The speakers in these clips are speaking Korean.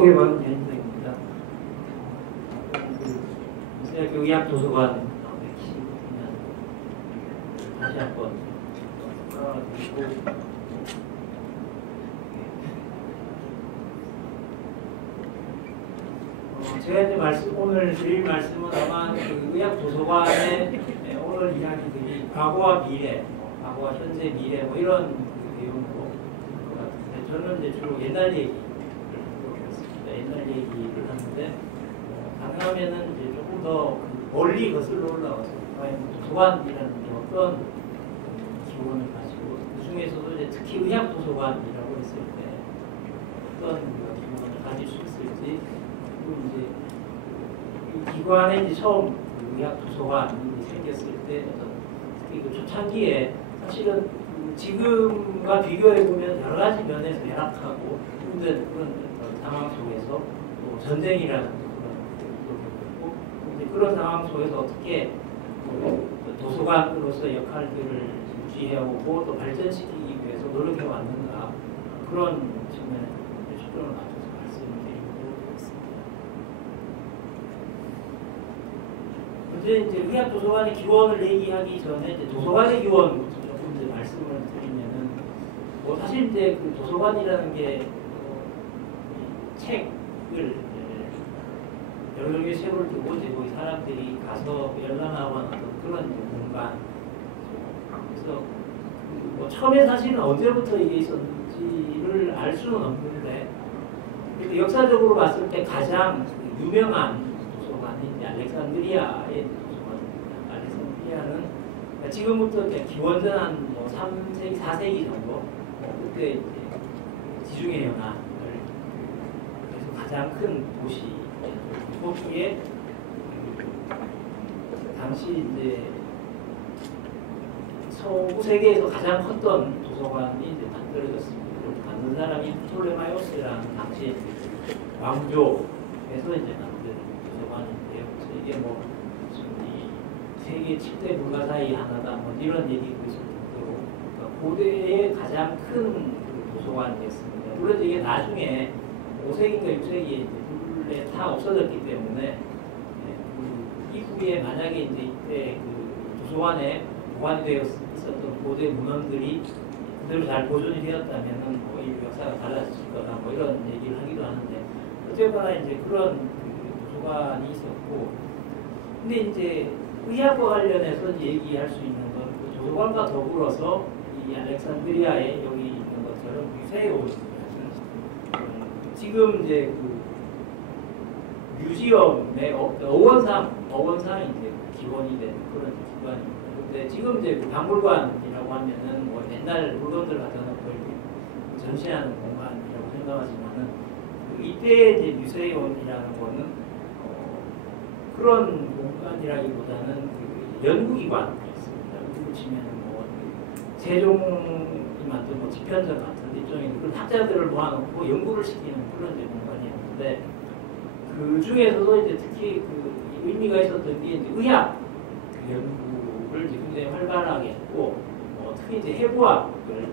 소개받은 현장입니다. 대학교 의학도서관 다시 한번 깔아드리고 제가 이제 오늘 드릴 말씀은 아마 그 의학도서관의 오늘 이야기들이 과거와 미래, 과거와 현재 미래 뭐 이런 그 내용으로 것 같은데 저는 이제 주로 옛날 얘기를 하겠습니다. 옛날 얘기를 하는데 가능하면은 이제 조금 더 멀리 거슬러 올라와서 과연 도서관이라는 게 어떤 기원을 가지고 그 중에서도 이제 특히 의학도서관이라고 했을 때 어떤 기원을 가질 수 있을지 그리고 이제 이 기관에 이제 처음 의학도서관이 생겼을 때 특히 그 초창기에 사실은 지금과 비교해 보면 여러 가지 면에서 열악하고 힘든 그런 상황 속에서 또 전쟁이라는 그런 상황 속에서 어떻게 도서관으로서 역할들을 유지해오고 또 발전시키기 위해서 노력해 왔는가 그런 측면에 초점을 맞춰서 말씀드리도록 하겠습니다. 먼저 이제 의학도서관의 기원을 얘기하기 전에 이제 도서관의 기원부터 조금 이제 말씀을 드리면은 뭐 사실 이제 그 도서관이라는 게 책을 여러 개의 책을 두고 이제 거기 사람들이 가서 열람하고 하는 그런 공간. 그래서 뭐 처음에 사실은 언제부터 이게 있었는지를 알 수는 없는데 그래도 역사적으로 봤을 때 가장 유명한 도서관이 이제 알렉산드리아의 도서관입니다. 알렉산드리아는 지금부터 이제 기원전 한 뭐 3세기, 4세기 정도 그때 이제 지중해 연안을 그래서 가장 큰 도시. 거기에 당시 이제 서구 세계에서 가장 컸던 도서관이 이제 만들어졌습니다. 만든 사람이 프톨레마이오스라는 당시 왕조에서 이제 만든 도서관인데요. 그래서 이게 뭐 세계 7대 불가사의 하나다 뭐 이런 얘기도 있을 정도로 그러니까 고대의 가장 큰 도서관이었습니다. 물론 이게 나중에 5세기인가 6세기에 다 없어졌기 때문에 그 이후에 만약에 이제 이때 그 도서관에 보관이 되어 있었던 고대 문헌들이 그대로 잘 보존이 되었다면은 뭐 이 역사가 달라졌을 거다 뭐 이런 얘기를 하기도 하는데 어쨌거나 이제 그런 그 도서관이 있었고 근데 이제 의학과 관련해서 얘기할 수 있는 건 그 도서관과 더불어서 이 알렉산드리아에 여기 있는 것처럼 뮤세움이라는 지금 이제 그 뮤지엄의 어원상이 이제 기원이 된 그런 기관입니다. 근데 지금 이제 박물관이라고 하면은 뭐 옛날 물건들 갖다 놓고 이렇게 전시하는 공간이라고 생각하지만은 그 이때 이제 뮤지엄이라는 거는 그런 공간이라기보다는 그 연구기관이었습니다. 그리고 치면은 뭐 세종이 만든 뭐 집현전 같은 일종의 그런 학자들을 모아놓고 연구를 시키는 그런 이제 공간이었는데. 그 중에서도 이제 특히 그 의미가 있었던 게 이제 의학 연구를 이제 굉장히 활발하게 했고, 특히 이제 해부학을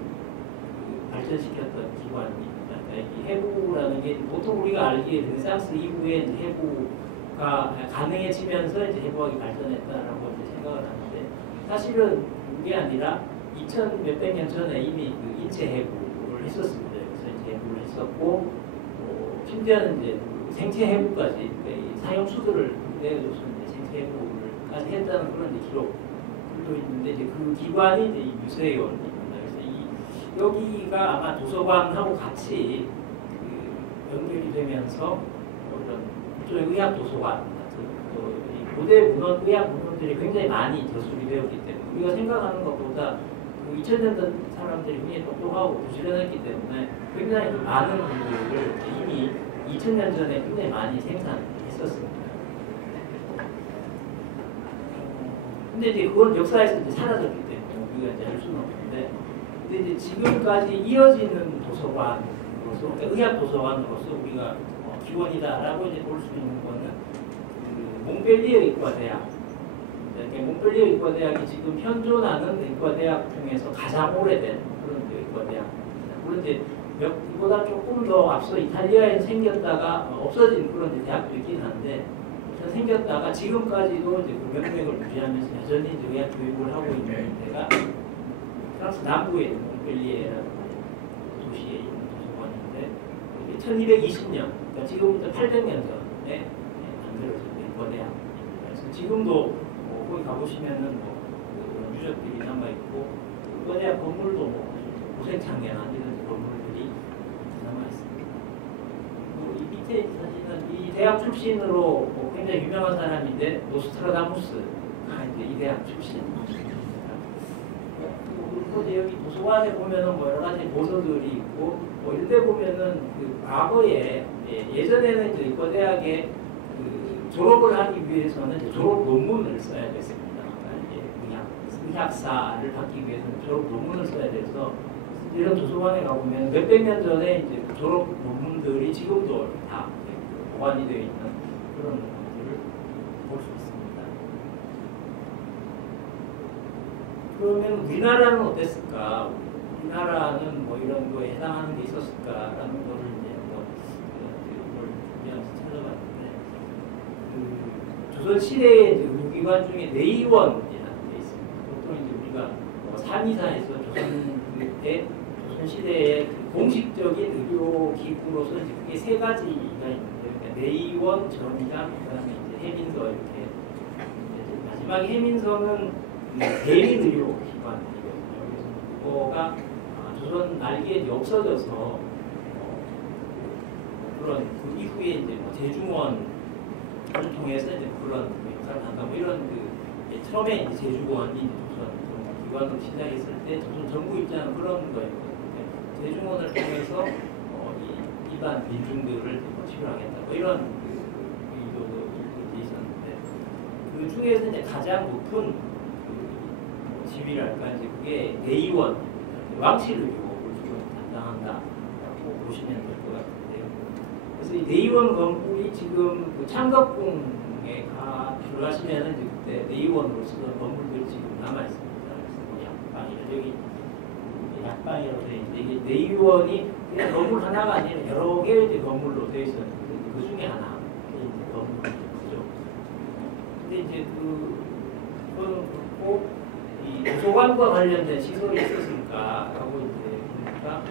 발전시켰던 기관입니다. 그러니까 이 해부라는 게 보통 우리가 알기에 르네상스 이후에 이제 해부가 가능해지면서 이제 해부학이 발전했다라고 이제 생각을 하는데 사실은 그게 아니라 2000 몇백 년 전에 이미 그 인체 해부를 했었습니다. 그래서 이제 해부를 했었고, 심지어는 이제 생체 해부까지 사형수들을 내어줘서 생체 해부를까지 했다는 그런 기록들도 있는데 이제 그 기관이 이제 이 뮤세움입니다. 그래서 여기가 아마 도서관하고 같이 그 연결이 되면서 어떤 일종의 의학 도서관 같은 이 고대 문헌, 의학 문헌들이 굉장히 많이 저술이 되었기 때문에 우리가 생각하는 것보다 그 2000년 사람들이 굉장히 똑똑하고 부지런했기 때문에 굉장히 많은 분들을 이미 2000년 전에 굉장히 많이 생산했었습니다. 근데 이제 그건 역사에서 이제 사라졌기 때문에 우리가 이제 알 수는 없는데, 근데 이제 지금까지 이어지는 도서관으로서, 의학 도서관으로서 우리가 기원이다라고 이제 볼 수 있는 거는 그 몽펠리에 의과대학. 몽펠리에 의과대학이 지금 현존하는 의과대학 중에서 가장 오래된 그런 의과대학입니다. 물론 이제 이보다 조금 더 앞서 이탈리아에 생겼다가 없어진 그런 이제 대학도 있긴 한데 생겼다가 지금까지도 이제 그 명맥을 유지하면서 여전히 이제 의학 교육을 하고 있는 데가 프랑스 남부에 있는 몽펠리에라는 도시에 있는 도서관인데 1220년, 그러니까 지금부터 800년 전에 만들어진 거대학. 그래서 지금도 거기 가보시면은 그런 유적들이 남아 있고 거대학 건물도 고생창계나 이런 건물들이 남아 있습니다. 이 밑에 사진은 이 대학 출신으로 굉장히 유명한 사람인데 노스트라다무스가 이제 이 대학 출신입니다. 그리고 이제 여기 도서관에 보면은 여러 가지 보서들이 있고 이런데 보면은 그 과거에 예전에는 이제 의과대학에 그 졸업을 하기 위해서는 이제 졸업 논문을 써야 됐습니다. 의학사를 받기 위해서는 졸업 논문을 써야 돼서 이런 도서관에 가보면 몇백 년 전에 이제 졸업 논문들이 지금도 다 보관이 되어 있는 그런 것들을 볼 수 있습니다. 그러면 우리나라는 어땠을까? 우리나라는 뭐 이런 거에 해당하는 게 있었을까라는 거를 이제 이걸 준비하면서 찾아봤는데 조선 시대의 의료기관 중에 내의원이라는 게 있습니다. 보통 이제 우리가 산의사에서 조선 시대의 공식적인 의료기구로서 이제 그게 세 가지가 있는데 그러니까 내의원, 전의장, 그다음에 이제 해민서 이렇게 마지막에 해민서는 대민의료기관이거든요. 그래서 그거가 조선 말기에 이제 없어져서 그런 그 이후에 이제 제중원을 통해서 이제 그런 역할을 한다. 뭐 이런 처음에 이제 제중원이 조선 기관으로 시작했을 때 조선 정부 입장은 그런 거였거든요. 제중원을 통해서 일반 민중들을 치료하겠다. 뭐 이런 의도도 있었는데 그 중에서 이제 가장 높은 지위랄까 이제 그게 내의원, 왕실의료를 주로 담당한다라고 보시면 될 것 같은데요. 그래서 이 내의원 건물이 지금 그 창덕궁에 들어가시면은 이제 그때 내의원으로 쓰던 건물들이 지금 남아 있습니다. 그래서 약방이나 여기 약방이라고 되어 있는데 이게 내의원이 그냥 건물 하나가 아니라 여러 개의 이제 건물로 되어 있었는데 그 중에 하나 이제 건물이죠. 근데 이제 그거는 그렇고 이 도서관과 관련된 시설이 있었을까라고 이제 보니까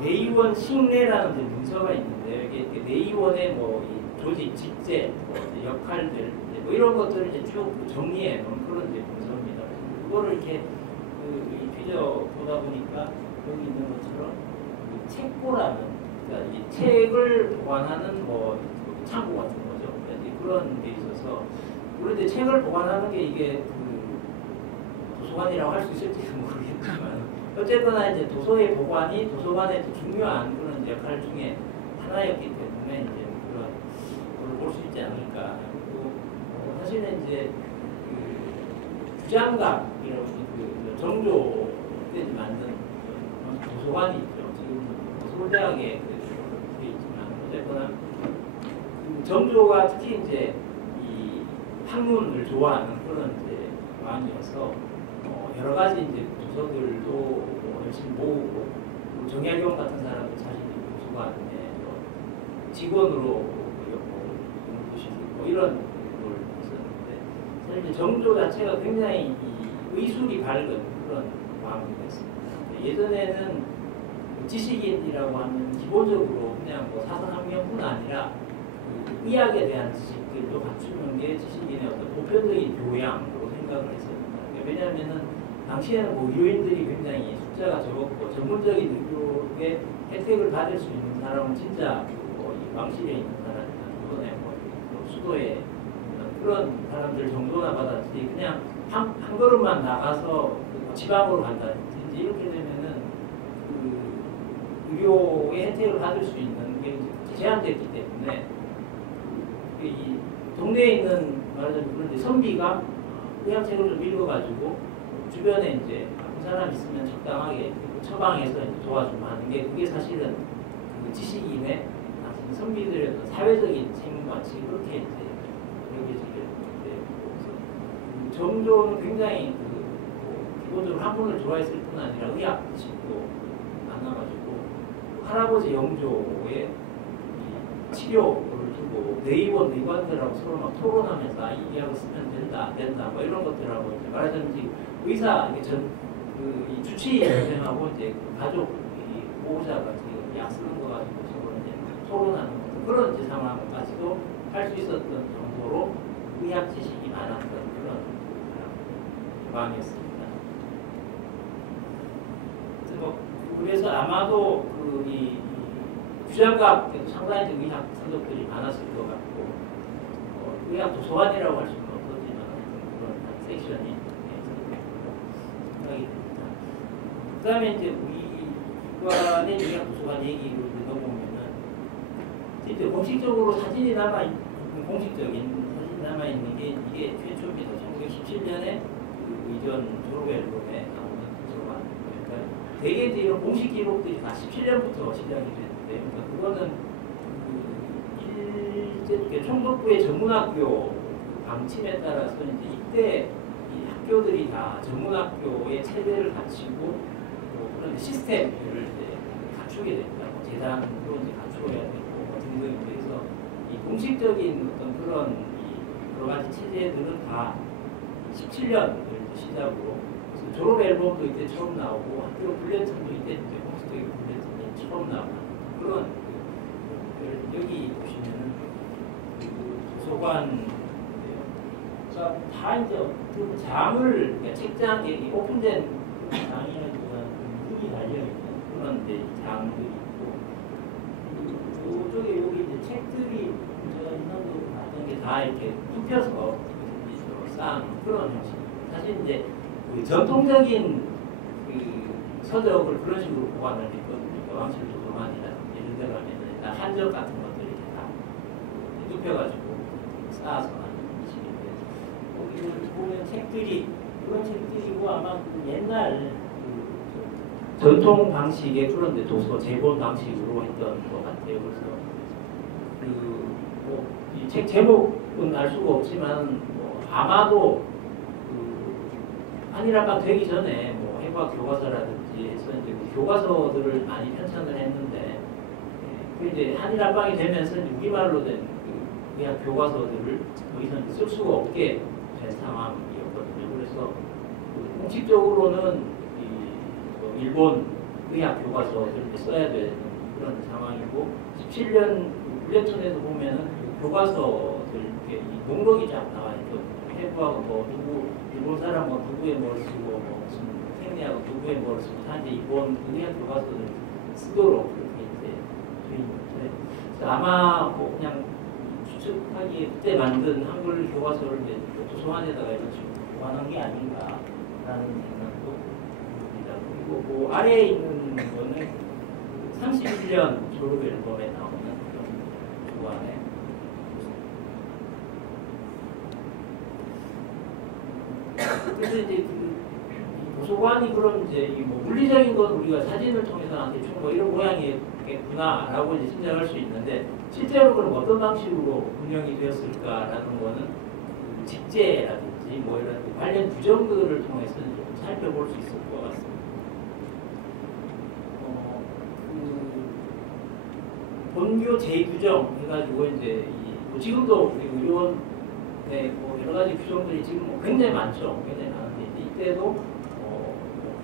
내의원 식례라는 문서가 있는데 이게 내의원의 이 조직, 직제, 역할들 뭐 이런 것들을 이제 쭉 정리해 놓은 그런 이제 문서입니다. 그거를 이렇게 뒤져보다 보니까 여기 있는 것처럼 책고라는 그러니까 이 책을 보관하는 창고 같은 거죠. 그런 게 있어서 그런데 책을 보관하는 게 이게 도서관이라고 할 수 있을지는 모르겠지만 어쨌거나 이제 도서의 보관이 도서관의 중요한 그런 역할 중에 하나였기 때문에 이제 그런 걸 볼 수 있지 않을까. 그리고 사실은 이제 주장각이라고 정조 때 만든 도서관이 있죠. 지금 서울대학에 되어 있지만 어쨌거나 정조가 특히 이제 이 학문을 좋아하는 그런 이제 왕이어서 여러 가지 이제 도서들도 열심히 모으고 정약용 같은 사람도 자신이 도서관에 직원으로 공부시키고 이런 걸 했었는데 사실 이제 정조 자체가 굉장히 의술이 밝은 그런 왕이 됐습니다. 예전에는 지식인이라고 하면 기본적으로 그냥 사상학명뿐 아니라 의학에 대한 지식들도 갖추는 게 지식인의 어떤 보편적인 교양으로 생각을 했습니다. 왜냐하면은 당시에는 의료인들이 굉장히 숫자가 적었고 전문적인 의료의 혜택을 받을 수 있는 사람은 진짜 이 왕실에 있는 사람이나 수도에 있는 그런 사람들 정도나 받았지 그냥 한 걸음만 나가서 지방으로 간다든지 이렇게 되면은 의료의 혜택을 받을 수 있는 게 제한됐기 때문에 이 동네에 있는 말하자면 그런데 선비가 의학책을 좀 읽어가지고 주변에 이제 아픈 사람 있으면 적당하게 처방해서 이제 도와주고 하는 게 그게 사실은 지식인의 선비들의 어떤 사회적인 책임같이 그렇게 이제 여겨지게 되고 정조는 굉장히 기본적으로 학문을 좋아했을 뿐 아니라 의학 지식도 많아가지고 할아버지 영조의 이 치료를 두고 내의원, 의관들하고 서로 막 토론하면서 이 약을 쓰면 된다, 안 된다, 뭐 이런 것들하고 이제 말하자면 의사, 이 주치의 선생하고 이제 그 가족, 이 보호자가 지금 약 쓰는 거 가지고 서로 이제 토론하는 그런 이제 상황까지도 할 수 있었던 정도로 의학 지식이 많았던 그런 상황이었습니다. 그래서 아마도 이 규장각에도 상당히 의학 서적들이 많았을 것 같고 의학 도서관이라고 할 수는 없었지만 그런 섹션이 생각이 됩니다. 그 다음에 이제 우리 기관의 의학 도서관 얘기를 넣어보면은 이제 공식적으로 사진이 공식적인 사진이 남아있는 게 이게 최초입니다. 1917년에 그 의전 졸업 앨범에 나오는 도서관. 그러니까 대개 이런 공식 기록들이 다 17년부터 시작이 됐는데, 그러니까 그거는 일제 총독부의 전문학교 방침에 따라서 이제 이때 이 학교들이 다 전문학교의 체제를 갖추고 그런 시스템을 이제 갖추게 된다고 재단으로 이제 갖추어야 되고 등등 그래서 이 공식적인 어떤 그런 여러 가지 체제들은 다 17년을 시작으로 졸업 앨범도 이때 처음 나오고 학교 블레튼도 이때 이제 공식적인 블레튼이 처음 나오고 그런 여기 보시면은 도서관 다 이제 그 장을 그러니까 책장에 오픈된 장이라기보다는 문이 달려있는 그런 이제 장들이 있고 이쪽에 여기 이제 책들이 제가 인상적으로 봤던 게 다 이렇게 눕혀서 쌓은 그런 형식입니다. 사실 이제 그 전통적인 그 서적을 그런 식으로 보관을 했거든요. 왕실 도서관이라든지 이런 데 가면 일단 한적 같은 것들이 이렇게 다 눕혀가지고 쌓아서 하는 식인데 거기를 보면 책들이 그런 책들이고 아마 그 옛날 그 전통 방식의 그런 데 도서 제본 방식으로 했던 것 같아요. 그래서 이 책 제목은 알 수가 없지만 아마도 한일합방 되기 전에 해부학 교과서라든지 해서 이제 교과서들을 많이 편찬을 했는데 그 이제 한일합방이 되면서 우리말로 된 의학 교과서들을 더 이상 쓸 수가 없게 된 상황이었거든요. 그래서 공식적으로는 일본 의학 교과서들을 써야 되는 그런 상황이고 17년 블레톤에서 보면은 교과서들 이렇게 목록이 쫙 나와 있거든요. 해부하고 일본 사람과 누구의 뭘 쓰고 무슨 생리하고 누구의 뭘 쓰고 현재 일본 의학 교과서를 쓰도록 그렇게 이제 돼 있는데 아마 그냥 추측하기에 그때 만든 한글 교과서를 이제 도서관에다가 이런 식으로 보관한 게 아닌가라는 생각도 듭니다. 그리고 아래에 있는 거는 31년 졸업 앨범에 나오는 그런 교관에 그래서 이제 도서관이 그럼 이제 물리적인 건 우리가 사진을 통해서 대충 이런 모양이겠구나라고 이제 짐작할 수 있는데 실제로 그럼 어떤 방식으로 운영이 되었을까라는 거는 직제라든지 이런 관련 규정들을 통해서 좀 살펴볼 수 있을 것 같습니다. 본교 재규정 해가지고 이제 지금도 우리 의료원에 여러 가지 규정들이 지금 굉장히 많죠. 굉장히 많은데 이때도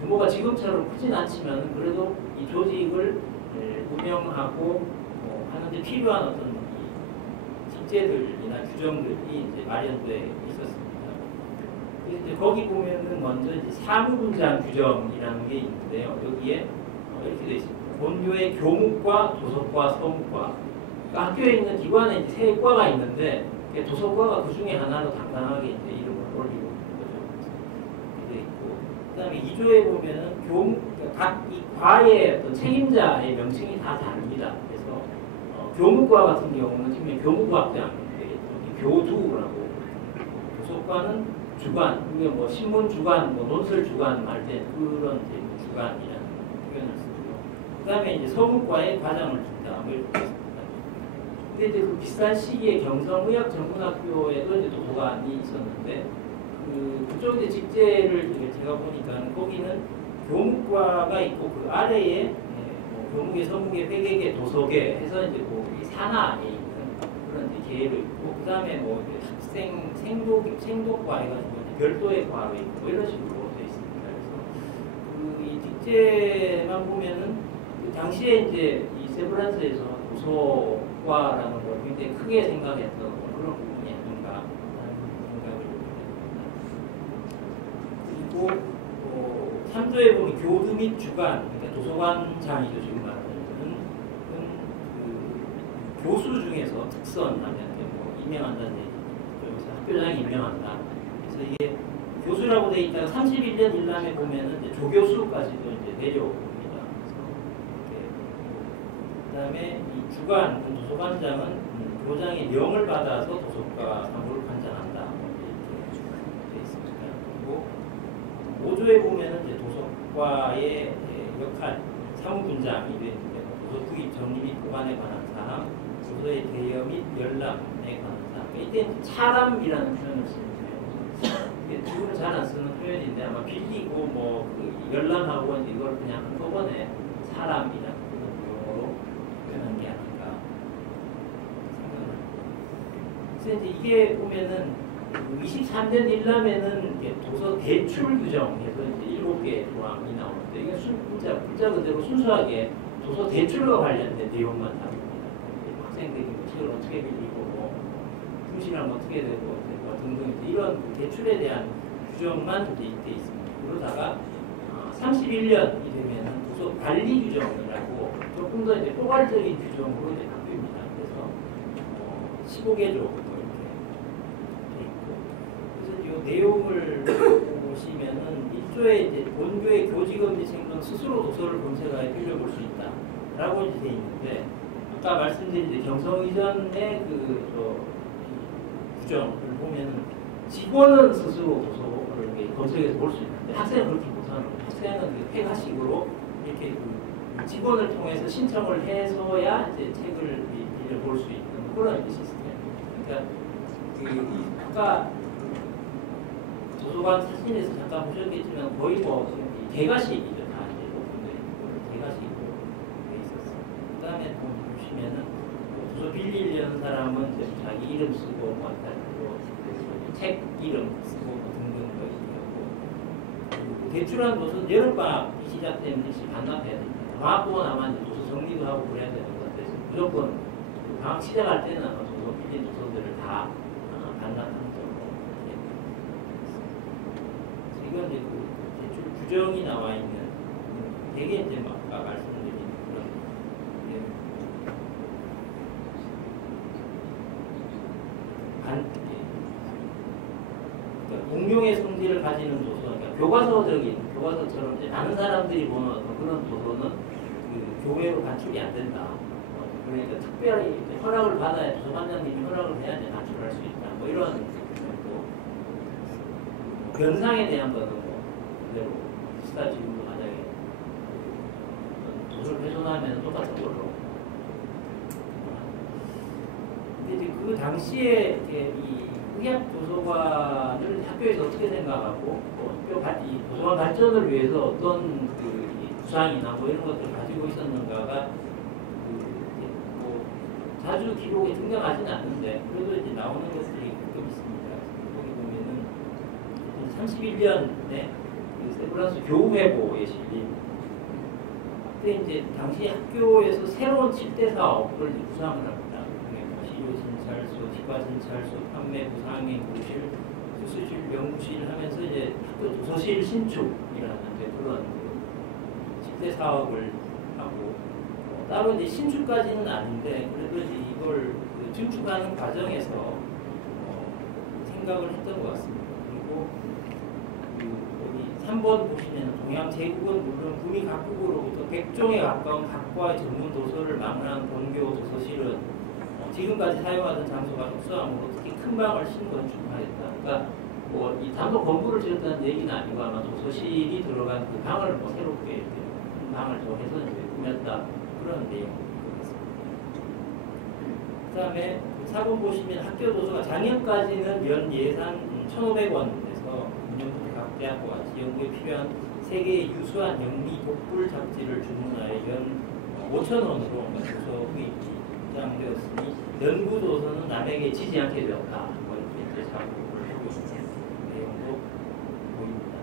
규모가 지금처럼 크진 않지만 그래도 이 조직을 운영하고 하는데 필요한 어떤 직제들이나 규정들이 이제 마련돼 있었습니다. 그래서 이제 거기 보면은 먼저 이제 사무분장 규정이라는 게 있는데요. 여기에 이렇게 되어 있습니다. 본교의 교묵과 도서과, 서무과. 그러니까 학교에 있는 기관에 이제 세 과가 있는데 도서과가 그 중에 하나로 당당하게 이제 이름을 올리고 있는 거죠. 이렇게 있고, 그다음에 2조에 보면은 각 이 과의 어떤 책임자의 명칭이 다 다릅니다. 그래서 교묵과 같은 경우는 지금 교무과학장 교두라고, 도서과는 주관, 이게 신문 주관, 논술 주관 할 때 그런 이제 주관이라는 표현을 쓰고요. 그다음에 이제 서무과에 과장을 준다, 이렇게 있습니다. 근데 이제 그 비슷한 시기에 경성의학 전문학교에도 이제 도서관이 있었는데 그쪽 이제 직제를 제가 보니까 거기는 교묵과가 있고 그 아래에 교묵의 교무계, 서무계, 회계계, 도서계 해서 이제 이 산하에 있는 그런 이제 계열로 있고, 그 다음에 뭐 학생 생독과 해가지고 별도의 과로 있고 이런 식으로 되어 있습니다. 그래서 이 뒷제만 보면은 그 당시에 이제 이 세브란스에서 도서과라는 걸 굉장히 크게 생각했던 그런 부분이 아닌가 하는 생각을 합니다. 그리고 3조에 보면 교두 및 주관, 그러니까 도서관장이죠 지금 말하는 그 교수 중에서 특선하면 뭐 임명한다는 얘기죠. 여기서 학교장이 임명한다. 그래서 이게 교수라고 돼 있다가 31년 일남에 보면은 이제 조교수까지도 이제 내려옵니다. 그다음에 이 주관, 도서관장은 교장의 명을 받아서 도서과 사무를 관장한다. 이렇게 돼 있습니다. 그리고 5조에 보면은 이제 도서과의 역할, 사무분장이 되는데 도서 투입, 정리 및 보관에 관한 사항, 도서의 대여 및 열람에 관한 사항. 이때 차람이라는 표현을 쓰는데요. 이게 지금은 잘 안 쓰는 표현인데 아마 빌리고 그 열람하고 이걸 그냥 한꺼번에 사람이라는 용어로 표현한 게 아닌가 생각합니다. 그래서 이제 이게 보면은 23년 일남에는 도서 대출 규정에서 이제 7개의 조항이 나오는데 이게 글자 그대로 순수하게 도서 대출과 관련된 내용만 다룹니다. 학생들이 책을 어떻게 빌리고 품실하면 어떻게 되고 등등 이런 대출에 대한 규정만 이제 돼 있습니다. 그러다가 31년이 되면은 도서 관리 규정이라고 조금 더 이제 포괄적인 규정으로 이제 바뀝니다. 그래서 15개조 내용을 보시면은 1조에 이제 본교의 교직원 및 생존 스스로 도서를 검색하여 빌려볼 수 있다라고 이제 돼 있는데 아까 말씀드린 이제 경성 이전의 규정을 보면은 직원은 스스로 도서를 검색해서 볼 수 있는데 학생은 그렇게 못하는 거예요. 학생은 폐가식으로 이렇게 직원을 통해서 신청을 해서야 이제 책을 빌려볼 수 있는 그런 시스템입니다. 그러니까 아까 도서관 사진에서 잠깐 보셨겠지만 거의 대가식이죠. 다 이제 오픈되어 있고 대가식으로 되어 있었어요. 그 다음에 보시면은 도서 빌리려는 사람은 이제 자기 이름 쓰고 책 이름 쓰고 등등 있고 대출한 도서는 여름방학이 시작되면 일시 반납해야 됩니다. 방학부가 남아 이제 도서 정리도 하고 그래야 되는 건데 무조건 방학 시작할 때는 도서 빌린 도서들을 다 반납하는 이건 이제 대출 규정이 나와 있는 되게 이제 아까 말씀드린 그런 그러니까 공용의 성질을 가지는 도서, 그러니까 교과서처럼 이제 많은 사람들이 보는 어떤 그런 도서는 그 교외로 간출이 안 된다. 그러니까 특별히 허락을 받아야 도서관장님이 허락을 해야 간출할 수 있다. 뭐 이런 변상에 대한 거는 그대로 비슷하 지금도 만약에 도서를 훼손하면 똑같은 걸로. 근데 이제 그 당시에 이 흑약 도서관을 학교에서 어떻게 생각하고 이 도서관 발전을 위해서 어떤 그 구상이나 뭐 이런 것들을 가지고 있었는가가 자주 기록에 등장하지는 않는데 그래도 이제 나오는 것들이 가끔 있습니다. 거기 보면은 31년에 그 세브란스 교우회보에 실린 그때 이제 당시 학교에서 새로운 7대 사업을 구상을 합니다. 시료 진찰소, 치과 진찰소, 판매 부상행 교실, 수술 연구실 하면서 이제 학교 도서실 신축이라는 그런 7대 사업을 하고 따로 이제 신축까지는 아닌데 그래도 이제 이걸 증축하는 과정에서 생각을 했던 것 같습니다. 그리고 여기 3번 보시면 동양 제국은 물론 구미 각국으로부터 100종에 가까운 각과의 전문 도서를 망라한 본교 도서실은 지금까지 사용하던 장소가 협소함으로 특히 큰 방을 신건축하였다. 그러니까 이 단독 건물을 지었다는 얘기는 아니고 아마 도서실이 들어간 그 방을 새롭게 이렇게 큰 방을 더해서 이제 꾸몄다 그런 내용입니다. 그 다음에 4번 보시면 학교 도서가 작년까지는 연 예산 1,500원에서 운영부터 각 대학과 같이 연구에 필요한 세계의 유수한 영리 독불 잡지를 주문하여 연 5,000원으로 도서구입이 인장되었으니 연구도서는 남에게 지지 않게 되었다. 뭐 이렇게 이제 작업을 하고 있는 내용도 보입니다.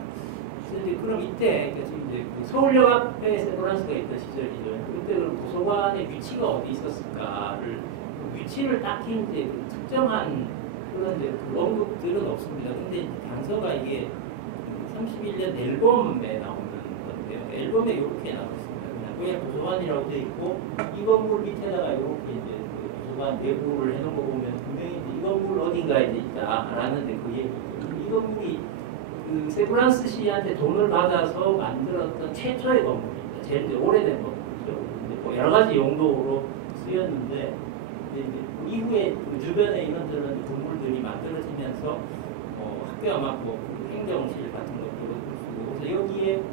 그래서 이제 그럼 이때 지금 이제 그 서울역 앞에 세브란스가 있던 시절이죠. 그때 그 도서관의 위치가 어디 있었을까를 그 위치를 딱히 이제 그 특정한 그런 이제 그 언급들은 없습니다. 근데 이제 단서가 이게 31년 앨범에 나오는 건데요. 앨범에 이렇게 나왔습니다. 그냥 도서관이라고 되어 있고 이 건물 밑에다가 이렇게 이제 그 도서관 내부를 해놓은 거 보면 분명히 이 건물 어딘가에 이제 있다라는 그 얘기. 이 건물이 그 세브란스 시한테 돈을 받아서 만들었던 최초의 건물입니다. 제일 이제 오래된 건물이죠. 뭐 여러 가지 용도로 쓰였는데 이제 그 이후에 그 주변에 이런저런 건물들이 만들어지면서 학교가 막 뭐 행정실 같은 것들도 쓰고 그래서 여기에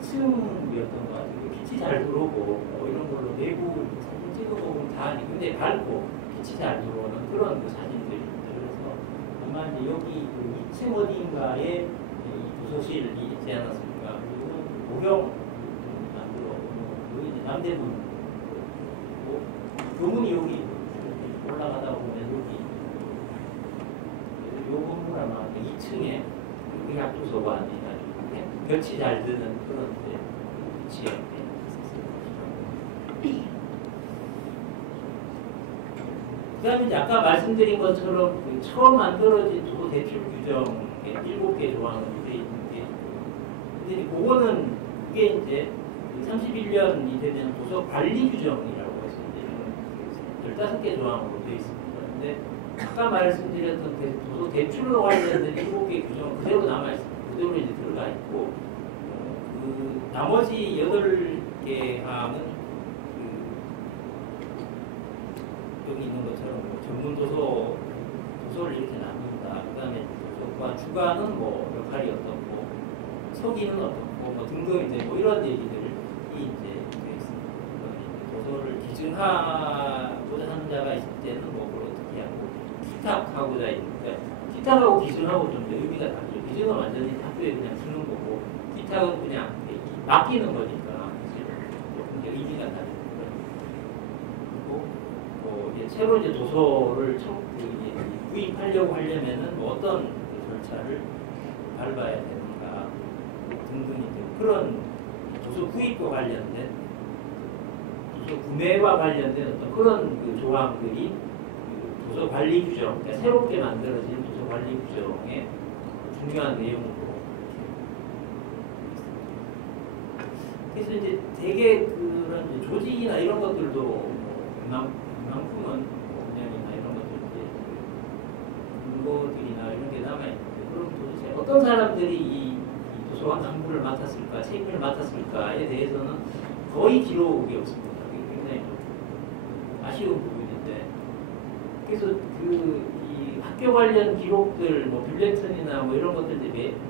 2층이었던 것 같아요. 빛이 잘 들어오고 뭐 이런 걸로 내부 사진 찍어보면 다 굉장히 밝고 빛이 잘 들어오는 그런 그 사진들입니다. 그래서 아마 이제 여기 그 2층 어디인가에 이 도서실이 있지 않았습니까? 그리고 모형 만들어 여기 이제 남대문 교문이 여기 올라가다 보면 여기 요 건물 아마 2층에 의학도서관이 볕이 잘 드는 그런 위치에 있었어요. 그 다음에 이제 아까 말씀드린 것처럼 그 처음 만들어진 도서 대출 규정에 7개 조항으로 되어 있는 게 근데 그거는 그게 이제 31년이 되면 도서 관리 규정이라고 해서 이제 15개 조항으로 되어 있습니다. 근데 아까 말씀드렸던 도서 대출로 관련된 7개 규정은 그대로 남아있습니다. 그대로 이제 들어가 있고, 그 나머지 8개 항은 여기 있는 것처럼 뭐 전문 도서를 이렇게 나눈다. 그 다음에 도서과 주관은 뭐 역할이 어떻고, 서기는 어떻고, 뭐 등등 이제 뭐 이런 얘기들이 이제 되어 있습니다. 도서를 기증하고자 하는 자가 있을 때는 뭐 그걸 어떻게 하고, 기탁하고자 있는데, 기탁하고 기증하고 좀 의미가 다르죠. 기증은 완전히 학교에 그냥 주는 거고, 기탁은 그냥 맡기는 거니까 이제 의미가 다르죠. 그리고 뭐 이제 새로 이제 도서를 구입하려고 하려면은 뭐 어떤 절차를 밟아야 되는가 등등이 그런 도서 구입과 관련된 도서 구매와 관련된 어떤 그런 그 조항들이 그 도서 관리 규정, 그러니까 새롭게 만들어진 도서 관리 규정의 중요한 내용으로. 그래서 이제 되게 그런 이제 조직이나 이런 것들도 웬만큼은 운영이나 이런 것들 이제 근거들이나 이런 게 남아 있는데 그럼 도대체 어떤 사람들이 이 도서관 간부를 맡았을까, 책임을 맡았을까에 대해서는 거의 기록이 없습니다. 굉장히 아쉬운 부분인데 그래서 이 학교 관련 기록들, 뭐 빌레튼이나 뭐 이런 것들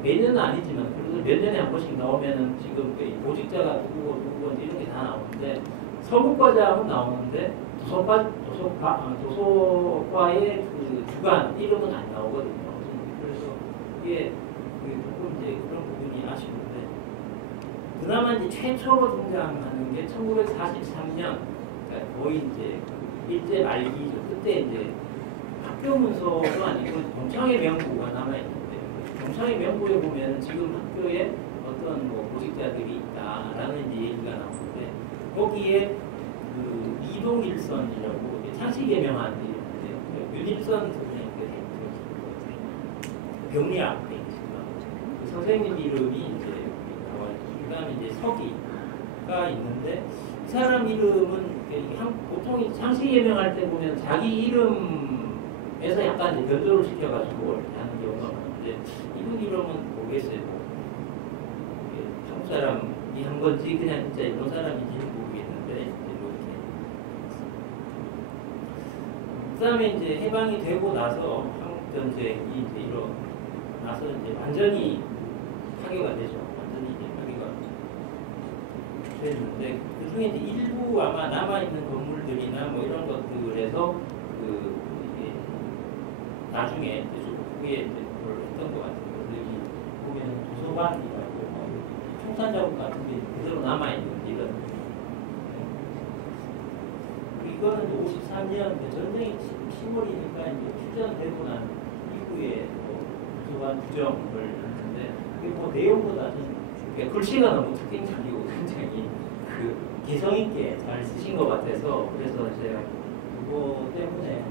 매년은 아니지만 그래도 몇 년에 한 번씩 나오면은 지금 보직자가 누구고 이런 게 다 나오는데 서문과장은 나오는데 도서과의 그 주관 이름은 안 나오거든요. 그래서 이게 조금 이제 그런 부분이 아쉬운데 그나마 이제 최초로 등장하는 게 1943년 그러니까 거의 이제 일제 말기죠. 그때 이제 학교 문서도 아니고 동창회 명부가 남아있는데 동창회 명부에 보면 지금 학교에 어떤 뭐 보직자들이 있다라는 이제 얘기가 나오는데 거기에 그 이동일선이라고 창씨 개명한 게 있는데 윤일선 선생님께 병리학 그 선생님 이름이 이제 나와 있고 그다음에 이제 서기가 있는데 이 사람 이름은 보통 창씨 개명할 때 보면 자기 이름에서 약간 이제 변조를 시켜가지고 하는 경우가 많은데 이분 이름은 모르겠어요. 한국 사람이 한 건지 그냥 진짜 일본 사람인지 모르겠는데 이렇게. 그다음에 이제 해방이 되고 나서 한국 전쟁이 이제 일어나서 이제 완전히 파괴가 되죠. 완전히 이제 파괴가 됐는데 그 중에 이제 일부 아마 남아 있는 건물들이나 뭐 이런 것들에서 그 이게 나중에 이제 좀 후에 이제 그걸 했던 것 같아요. 여기 보면 도서관이라고. 총산 자국 같은 게 그대로 남아있는 이런 이거는 53년 전쟁이 10월이니까 이제 휴전되고 난 이후에 도서관 규정을 했는데 그게 뭐 내용보다는 글씨가 너무 특징적이고 굉장히 그 개성 있게 잘 쓰신 것 같아서 그래서 제가 그거 때문에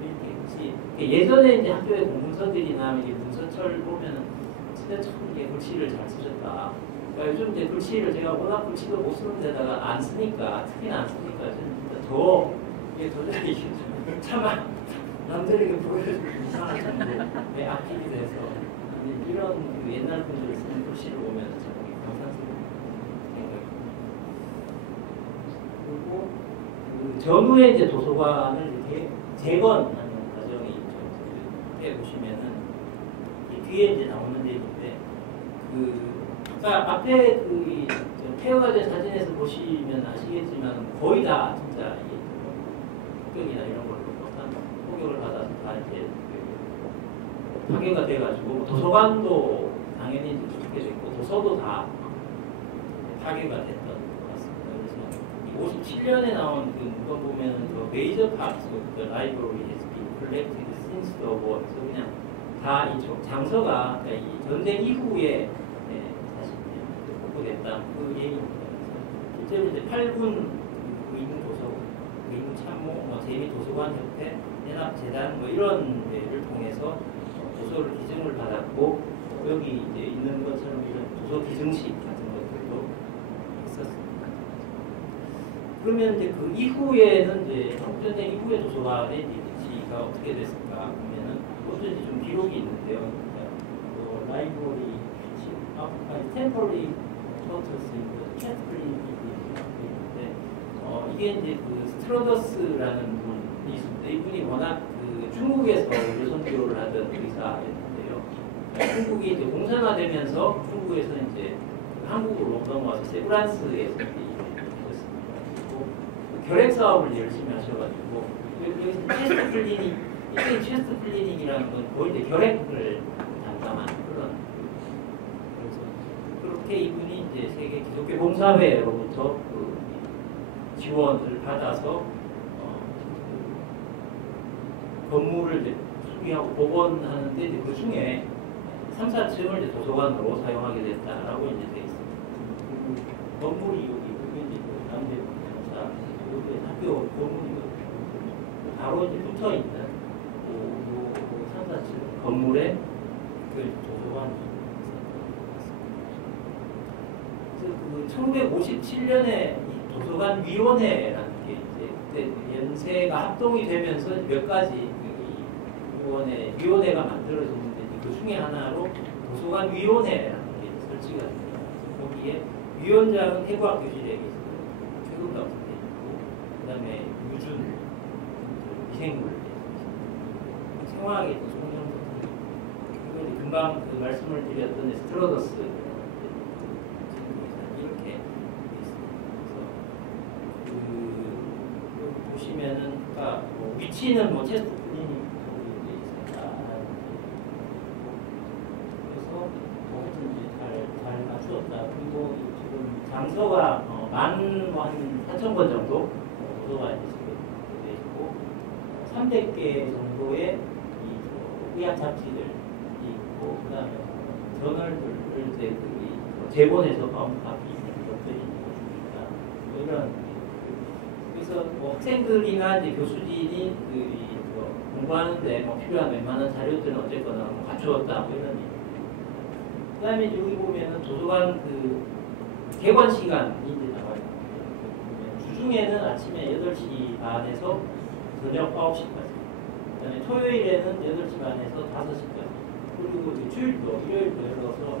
이렇게 글씨 예전에 이제 학교에 공문서들이나 이게 문서철 보면은 진짜 참 이게 글씨를 잘 쓰셨다. 그러니까 요즘 이제 글씨를 제가 워낙 글씨도 못 쓰는 데다가 안 쓰니까 특히나 안 쓰니까 진짜 더 이게 도저히 차마 남들에게 보여주기 이상한 정도의 악질이 돼서 이런 그 옛날 분들이 쓰는 글씨를 보면 참 감탄스러운 생각이 그리고 그 전후에 이제 도서관을 이렇게 재건하는 과정이 좀 해보시면은 뒤에 이제 나오는 얘기인데 아까 앞에 그 폐허가 된 사진에서 보시면 아시겠지만 거의 다 진짜 폭격이나 이런 걸로 폭격을 받아서 다 이제 파괴가 돼가지고 도서관도 당연히 이제 죽게 됐고 도서도 다 파괴가 됐던 것 같습니다. 그래서 57년에 나온 그 문건 보면은 그 메이저 파트 the library has been collected since the war. 그래서 그냥 다 이쪽 장서가 그러니까 이 전쟁 이후에 사실 복구됐다 그 얘기입니다. 실제로 이제 8군 의무도서, 의무참모, 재미도서관협회, 연합재단 뭐 이런 데를 통해서 도서를 기증을 받았고 여기 이제 있는 것처럼 이런 도서 기증식 같은 것들도 있었습니다. 그러면 이제 그 이후에는 이제 한국전쟁 이후에 도서관의 위치가 어떻게 됐을까 보면은 그것도 이제 좀 기록이 있는데요. 그러니까 라이브러리 템포러리 쿼터스 캐스플린이 있는데 이게 이제 그 스트로더스라는 분이 있습니다. 이분이 워낙 그 중국에서 유선교를 하던 의사였는데요. 중국이 이제 공산화되면서 중국에서 이제 한국으로 넘어와서 세브란스에서 일을 했습니다. 그리고 결핵 사업을 열심히 하셔가지고 여기서 체스트 클리닉, 이게 체스트 클리닉이라는 건 거의 이제 결핵을 담당한 그런 그래서 그렇게 이분이 이제 세계 기독교 봉사회로부터 그 지원을 받아서 건물을 이제 수리하고 복원하는데 이제 그 중에 3, 4층을 이제 도서관으로 사용하게 됐다라고 이제 돼 있습니다. 그리고 건물이 여기 이제 남대 공사 여기 학교 건물이거든요. 바로 이제 붙어 있는 그 3, 4층 건물에 그 도서관이 있었던 것 같습니다. 그래서 그 1957년에 도서관 위원회라는 게 이제 그때 연세가 합동이 되면서 몇 가지 위원회가 만들어졌는데 그 중에 하나로 도서관 위원회라는 게 설치가 됩니다. 거기에 위원장은 해부학교실에 계시고 최근가 같은 데 있고 그다음에 유준 미생물 생화학에 있던 송정석 그리고 금방 그 말씀을 드렸던 스트로더스 이렇게 보시면은 그러니까 위치는 뭐 체스트 클리닉 있습니다. 그래서 잘 맞추었다. 그리고 지금 장서가 한 4,000권 정도 도서가 이제 지금 되어 있고 300개 정도의 이 의학 잡지들이 있고 그다음에 저널들을 이제 재본해서 카피 이런 것들이 있습니다. 이런 그래서 뭐 학생들이나 이제 교수진이 공부하는데 뭐 필요한 웬만한 자료들은 어쨌거나 뭐 갖추었다 뭐 이런 얘기. 그다음에 여기 보면은 도서관 그 개관 시간이 이제 나와요. 주중에는 아침에 8시 반에서 저녁 9시까지. 그다음에 토요일에는 8시 반에서 5시까지. 그리고 이제 주일도 일요일도 열어서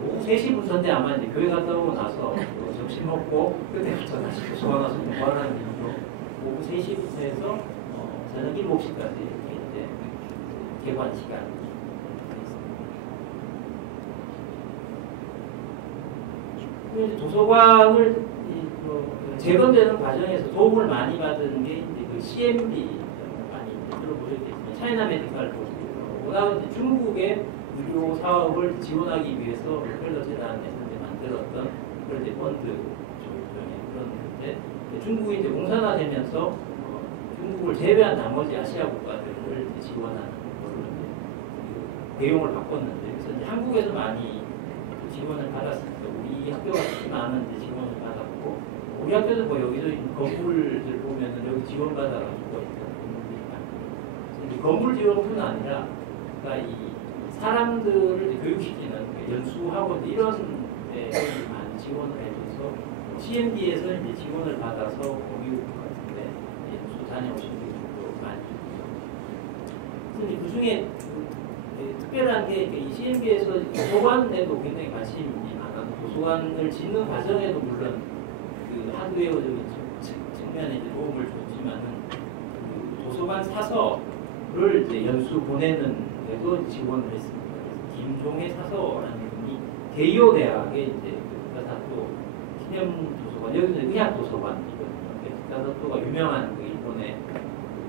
오후 3시부터인데 아마 이제 교회 갔다 오고 나서 점심 먹고 그때부터 다시 도서관 가서 공부하는 이유로 오후 3시부터 해서 저녁 7시까지 이렇게 이제 개관 시간이 있습니다. 도서관을 재건되는 과정에서 도움을 많이 받은 게 이제 그 CMB 많이 들어보셨겠지만 차이나 메디컬 보시고 워낙 이제 중국의 의료 사업을 지원하기 위해서 펠러 재단에서 만들었던 그런 이제 펀드 조정의 그런 건데 중국이 이제 공산화되면서 중국을 제외한 나머지 아시아 국가들을 이제 지원하는 걸로 이제 그 내용을 바꿨는데, 그래서 이제 한국에서 많이 지원을 받았습니다. 우리 학교가 특히 많은 이제 지원을 받았고, 우리 학교도 뭐 여기저기 건물들 보면은 여기 지원받아가지고 있는 건물 지원뿐 아니라, 그러니까 이 사람들을 이제 교육시키는 연수학원 이런 데 많이 지원을 해줘서 CMB에서 이제 지원을 받아서 미국 같은데 연수 다녀오신 분들도 많이 있고요. 그 중에 특별한 게 이 CMB에서 도서관에도 굉장히 관심이 많아서 도서관을 짓는 과정에도 물론 그 하드웨어적인 측면에 이제 도움을 줬지만은 그 도서관 사서를 이제 연수 보내는 데도 지원을 했습니다. 그래서 김종혜 사서라는 분이 개요 대학에 이제 북다사토 기념 도서관, 여기서 의학 도서관이거든요. 북다사토가 유명한 그 일본의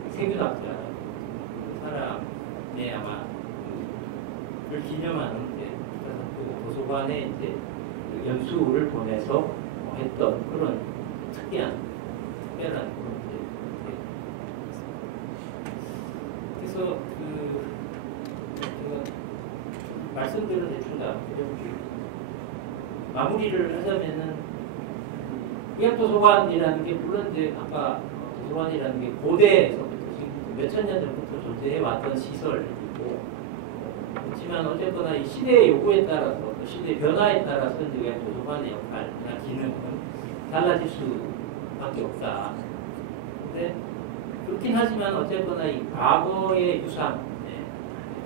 세균학자 그 사람의 아마 그를 기념하는 북다사토 도서관에 이제 그 연수를 보내서 했던 그런 특별한 그런 그래서 제가 말씀드린 대충 다 마무리를 하자면은 의학도서관이라는 게 물론 이제 아까 도서관이라는 게 고대에서부터 지금 몇천 년 전부터 존재해 왔던 시설이고, 그렇지만 어쨌거나 이 시대의 요구에 따라서 또 시대의 변화에 따라서 이제 의학도서관의 역할이나 기능은 달라질 수밖에 없다. 근데 그렇긴 하지만 어쨌거나 이 과거의 유산,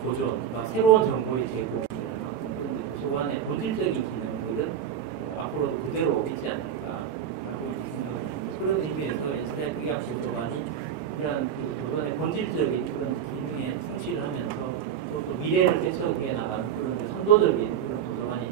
보존, 새로운 정보의 제공이라는 도서관의 본질적인 기능들은 앞으로도 그대로 있지 않을까 하고 있습니다. 그런 의미에서 인스타이트 의학도서관이 이런 그 도서관의 본질적인 그런 기능에 충실하면서 또 미래를 개척해 나가는 그런 선도적인 그런 도서관이